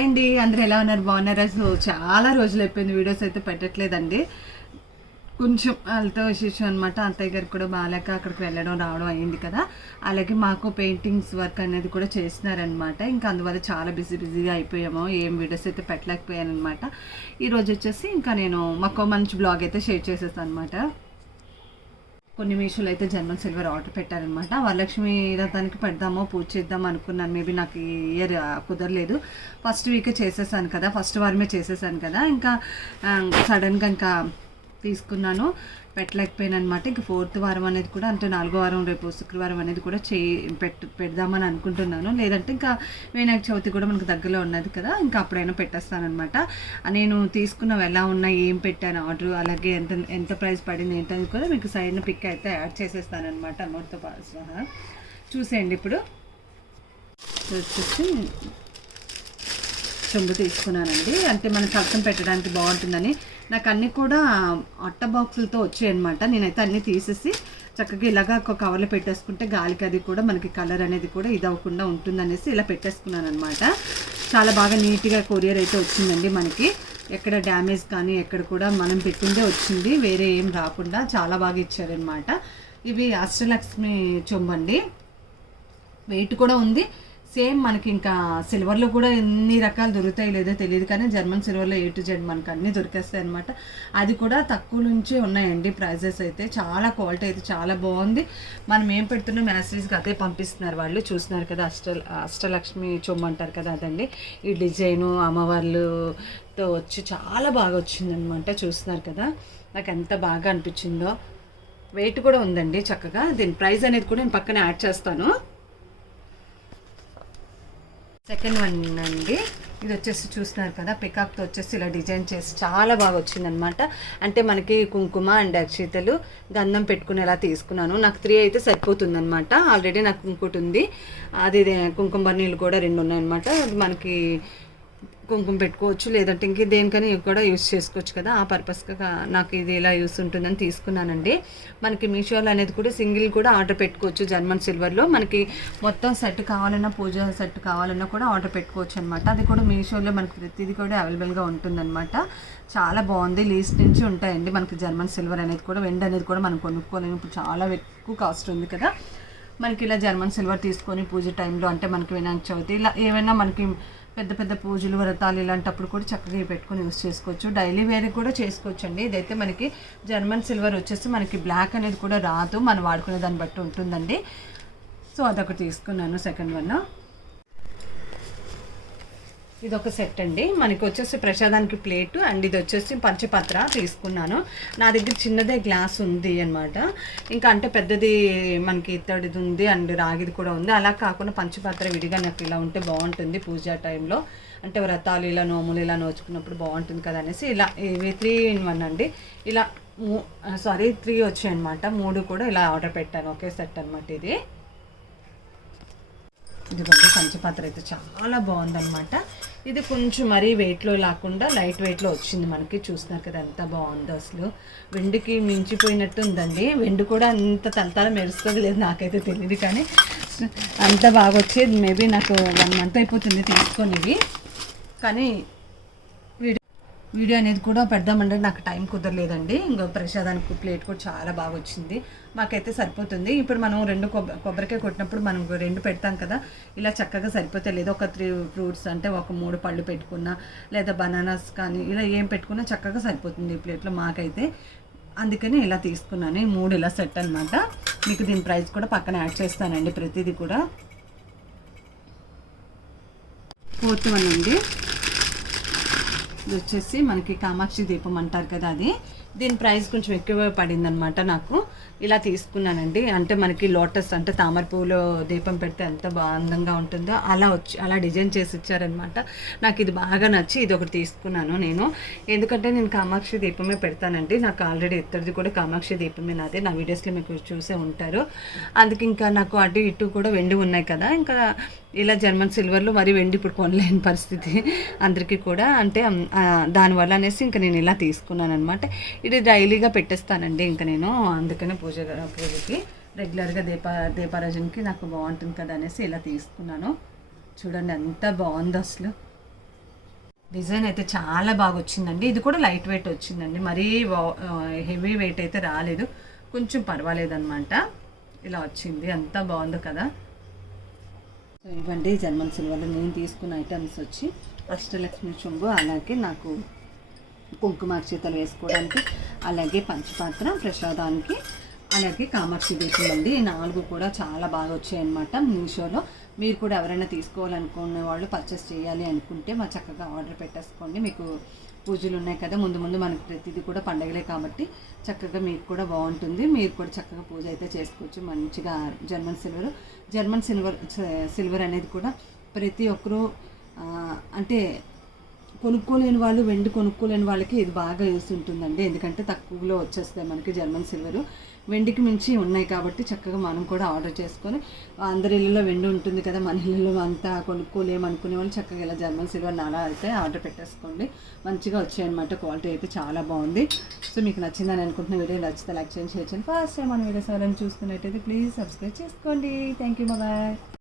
Hi అండి, అందరూ ఎలా ఉన్నారు? బాగున్నారా? సో చాలా రోజులు అయిపోయింది వీడియోస్ అయితే పెట్టట్లేదండి. కొంచెం వాళ్ళతో విశేషం అనమాట. అత్తయ్య గారికి కూడా బాగాలేక అక్కడికి వెళ్ళడం రావడం అయ్యింది కదా. అలాగే మాకు పెయింటింగ్స్ వర్క్ అనేది కూడా చేస్తున్నారనమాట. ఇంకా అందువల్ల చాలా బిజీగా అయిపోయాము. ఏం వీడియోస్ అయితే పెట్టలేకపోయాను అనమాట. ఈరోజు వచ్చేసి ఇంకా నేను మాకు మంచి బ్లాగ్ అయితే షేర్ చేసేస్తాను అనమాట. కొన్ని మీషోలో అయితే జర్మన్ సిల్వర్ ఆర్డర్ పెట్టారనమాట. వరలక్ష్మి రథానికి పెడదామో పూజ చేద్దాం అనుకున్నాను. మేబీ నాకు ఈ ఇయర్ కుదరలేదు. ఫస్ట్ వీకే చేసేసాను కదా, ఫస్ట్ వారమే చేసేసాను కదా. ఇంకా సడన్గా ఇంకా తీసుకున్నాను, పెట్టలేకపోయాను అనమాట. ఇంకా ఫోర్త్ వారం అనేది కూడా అంటే 4వ వారం రేపు శుక్రవారం అనేది కూడా పెడదామని అనుకుంటున్నాను. లేదంటే ఇంకా వినాయక చవితి కూడా మనకు దగ్గరలో ఉన్నది కదా, ఇంకా అప్పుడైనా పెట్టేస్తానమాట. నేను తీసుకున్నవి ఎలా ఉన్నాయి, ఏం పెట్టాను ఆర్డర్, అలాగే ఎంత ప్రైస్ పడింది ఏంటని కూడా మీకు సైడ్న పిక్ అయితే యాడ్ చేసేస్తానమాట అమౌంట్తో సహా. చూసేయండి. ఇప్పుడు వచ్చేసి చెంబు తీసుకున్నానండి. అంటే మన కలసం పెట్టడానికి బాగుంటుందని నాకు అన్నీ కూడా అట్ట బాక్సులతో వచ్చాయన్నమాట. నేనైతే అన్నీ తీసేసి చక్కగా ఇలాగా ఒక కవర్లో పెట్టేసుకుంటే గాలికి అది కూడా మనకి కలర్ అనేది కూడా ఇది అవ్వకుండా ఉంటుందనేసి ఇలా పెట్టేసుకున్నాను అనమాట. చాలా బాగా నీట్గా కొరియర్ అయితే వచ్చిందండి. మనకి ఎక్కడ డ్యామేజ్ కానీ ఎక్కడ కూడా మనం పెట్టిందే వచ్చింది, వేరే ఏం రాకుండా చాలా బాగా ఇచ్చారనమాట. ఇవి అష్టలక్ష్మి చెంబండి. వెయిట్ కూడా ఉంది. సేమ్ మనకి ఇంకా సిల్వర్లో కూడా ఎన్ని రకాలు దొరుకుతాయి లేదో తెలియదు, కానీ జర్మన్ సిల్వర్లో A to Z మనకు అన్నీ దొరికేస్తాయి అనమాట. అది కూడా తక్కువ నుంచే ఉన్నాయండి ప్రైజెస్ అయితే. చాలా క్వాలిటీ అయితే చాలా బాగుంది. మనం ఏం పెడుతున్నాం మెనసరీస్కి అదే పంపిస్తున్నారు వాళ్ళు. చూస్తున్నారు కదా, అష్టలక్ష్మి చొమ్ము అంటారు కదా, అదండి. ఈ డిజైను అమ్మవార్లతో వచ్చి చాలా బాగా వచ్చిందనమాట. చూస్తున్నారు కదా, నాకు ఎంత బాగా అనిపించిందో. వెయిట్ కూడా ఉందండి చక్కగా. దీని ప్రైస్ అనేది కూడా నేను పక్కన యాడ్ చేస్తాను. సెకండ్ వన్ అండి, ఇది వచ్చేసి చూస్తున్నారు కదా, పికాక్తో వచ్చేసి ఇలా డిజైన్ చేసి చాలా బాగా వచ్చిందనమాట. అంటే మనకి కుంకుమ అండ్ అక్షితలు గంధం పెట్టుకునేలా తీసుకున్నాను. నాకు 3 అయితే సరిపోతుందనమాట. ఆల్రెడీ నాకు ఇంకోటి ఉంది, అది కుంకుమ బన్నీలు కూడా 2 ఉన్నాయన్నమాట. అది మనకి కుంకుమ పెట్టుకోవచ్చు, లేదంటే ఇంక దేనికని కూడా యూస్ చేసుకోవచ్చు కదా. ఆ పర్పస్గా నాకు ఇది ఇలా యూస్ ఉంటుందని తీసుకున్నానండి. మనకి మీషోలో అనేది కూడా సింగిల్ కూడా ఆర్డర్ పెట్టుకోవచ్చు. జర్మన్ సిల్వర్లో మనకి మొత్తం సెట్ కావాలన్నా, పూజ సెట్ కావాలన్నా కూడా ఆర్డర్ పెట్టుకోవచ్చు అనమాట. అది కూడా మీషోలో మనకి ప్రతిదీ కూడా అవైలబుల్గా ఉంటుందన్నమాట. చాలా బాగుంది. లీస్ట్ నుంచి ఉంటాయండి మనకి జర్మన్ సిల్వర్ అనేది కూడా. వెండి అనేది కూడా మనం కొనుక్కోలేము, ఇప్పుడు చాలా ఎక్కువ కాస్ట్ ఉంది కదా. మనకి ఇలా జర్మన్ సిల్వర్ తీసుకొని పూజ టైంలో, అంటే మనకి వినాయక చవితి ఇలా ఏమైనా మనకి పెద్ద పెద్ద పూజలు వ్రతాలు ఇలాంటప్పుడు కూడా చక్కగా పెట్టుకొని యూస్ చేసుకోవచ్చు. డైలీ వేర్ కూడా చేసుకోవచ్చు అండి. ఇదైతే మనకి జర్మన్ సిల్వర్ వచ్చేసి మనకి బ్లాక్ అనేది కూడా రాదు, మనం వాడుకునే దాన్ని బట్టి ఉంటుందండి. సో అదొకటి తీసుకున్నాను, సెకండ్ వన్. ఇది ఒక సెట్ అండి. మనకి వచ్చేసి ప్రసాదానికి ప్లేటు అండ్ ఇది వచ్చేసి పంచపత్ర తీసుకున్నాను. నా దగ్గర చిన్నదే గ్లాస్ ఉంది అనమాట. ఇంకా అంటే పెద్దది మనకి ఇత్తడిది ఉంది అండ్ రాగిది కూడా ఉంది. అలా కాకుండా పంచపత్ర విడిగా నాకు ఇలా ఉంటే బాగుంటుంది పూజా టైంలో. అంటే వ్రతాలు ఇలా నోములు ఇలా నోచుకున్నప్పుడు బాగుంటుంది కదా అనేసి ఇలా ఇవి 3 in 1 అండి. ఇలా 3 వచ్చాయి అనమాట. 3 కూడా ఇలా ఆర్డర్ పెట్టాను, ఒకే సెట్ అనమాట ఇది. ఇదిగోండి పంచపాత్ర అయితే చాలా బాగుందన్నమాట. ఇది కొంచెం మరీ వెయిట్లో లేకుండా లైట్ వెయిట్లో వచ్చింది మనకి. చూస్తున్నారు కదా ఎంత బాగుందో అసలు. వెండికి మించిపోయినట్టు ఉందండి. వెండి కూడా అంత తలతల మెరుస్తుంది లేదు, నాకైతే తెలియదు, కానీ అంత బాగా వచ్చేది. మేబీ నాకు 1 month అయిపోతుంది తీసుకొని, కానీ వీడియో అనేది కూడా పెడదామంటే నాకు టైం కుదరలేదండి. ఇంకో ప్రసాదానికి ప్లేట్ కూడా చాలా బాగా వచ్చింది. మాకైతే సరిపోతుంది. ఇప్పుడు మనం 2 కొబ్బరికాయ కొట్టినప్పుడు మనం 2 పెడతాం కదా, ఇలా చక్కగా సరిపోతే లేదు. ఒక 3 ఫ్రూట్స్ అంటే ఒక 3 పళ్ళు పెట్టుకున్నా, లేదా బనానాస్ కానీ ఇలా ఏం పెట్టుకున్నా చక్కగా సరిపోతుంది ఈ ప్లేట్లో మాకైతే. అందుకని ఇలా తీసుకున్నాను. 3 ఇలా సెట్ అనమాట. మీకు దీని ప్రైస్ కూడా పక్కన యాడ్ చేస్తానండి ప్రతిదీ కూడా. ఫోర్త్ వన్ అండి, ఇది వచ్చేసి మనకి కామాక్షి దీపం అంటారు కదా, అది. దీని ప్రైస్ కొంచెం ఎక్కువ పడిందనమాట నాకు. ఇలా తీసుకున్నానండి. అంటే మనకి లోటస్ అంటే తామర పువ్వులో దీపం పెడితే ఎంత అందంగా ఉంటుందో అలా డిజైన్ చేసి ఇచ్చారనమాట. నాకు ఇది బాగా నచ్చి ఇది ఒకటి తీసుకున్నాను నేను. ఎందుకంటే నేను కామాక్షి దీపమే పెడతానండి. నాకు ఆల్రెడీ ఇద్దరిది కూడా కామాక్షి దీపమే నాదే. నా వీడియోస్లో మీకు చూసే ఉంటారు. అందుకే ఇంకా నాకు అటు ఇటు కూడా వెండి ఉన్నాయి కదా, ఇంకా ఇలా జర్మన్ సిల్వర్లో మరి వెండి ఇప్పుడు కొనలేని పరిస్థితి అందరికీ కూడా. అంటే దానివల్ల అనేసి ఇంకా నేను ఇలా తీసుకున్నాను అనమాట. ఇది డైలీగా పెట్టేస్తానండి ఇంకా నేను. అందుకనే పూజకి రెగ్యులర్గా దీపారాజనకి నాకు బాగుంటుంది కదా అనేసి ఇలా తీసుకున్నాను. చూడండి ఎంత బాగుందో అసలు. డిజైన్ అయితే చాలా బాగా వచ్చిందండి. ఇది కూడా లైట్ వెయిట్ వచ్చిందండి, మరీ హెవీ వెయిట్ అయితే రాలేదు, కొంచెం పర్వాలేదన్నమాట. ఇలా వచ్చింది, అంతా బాగుంది కదా. సో ఇవ్వండి జర్మన్ సిల్వర్లో నేను తీసుకున్న ఐటమ్స్ వచ్చి అష్టలక్ష్మి చెంబు, అలాగే నాకు కుంకుమ అక్షతలు వేసుకోవడానికి, అలాగే పంచపాత్ర ప్రసాదానికి, అలాగే కామాక్షి దీపం అండి. ఈ 4 కూడా చాలా బాగా వచ్చాయి అన్నమాట మీషోలో. మీరు కూడా ఎవరైనా తీసుకోవాలనుకునే వాళ్ళు పర్చేస్ చేయాలి అనుకుంటే మా చక్కగా ఆర్డర్ పెట్టేసుకోండి. మీకు పూజలు ఉన్నాయి కదా, ముందు ముందు మనకు ప్రతిదీ కూడా పండగలే కాబట్టి చక్కగా మీకు కూడా బాగుంటుంది. మీరు కూడా చక్కగా పూజ అయితే చేసుకోవచ్చు మంచిగా. జర్మన్ సిల్వర్ అనేది కూడా ప్రతి ఒక్కరూ అంటే కొనుక్కోలేని వాళ్ళు, వెండి కొనుక్కోలేని వాళ్ళకి ఇది బాగా యూస్ ఉంటుందండి. ఎందుకంటే తక్కువలో వచ్చేస్తాయి మనకి జర్మన్ సిల్వరు. వెండికి మించి ఉన్నాయి కాబట్టి చక్కగా మనం కూడా ఆర్డర్ చేసుకొని, అందరి ఇళ్ళలో వెండి ఉంటుంది కదా, మన ఇళ్ళలో అంతా కొనుక్కోలేము అనుకునే వాళ్ళు చక్కగా ఇలా జర్మన్ సిల్వర్ నాలా అయితే ఆర్డర్ పెట్టేసుకోండి. మంచిగా వచ్చాయన్నమాట, క్వాలిటీ అయితే చాలా బాగుంది. సో మీకు నచ్చిందని అనుకుంటున్న వీడియో నచ్చితే లైక్ చేయండి, షేర్ చేయండి. ఫస్ట్ టైం మన వీడియోస్ ఎవరైనా చూస్తున్నట్టయితే ప్లీజ్ సబ్స్క్రైబ్ చేసుకోండి. Thank you, bye.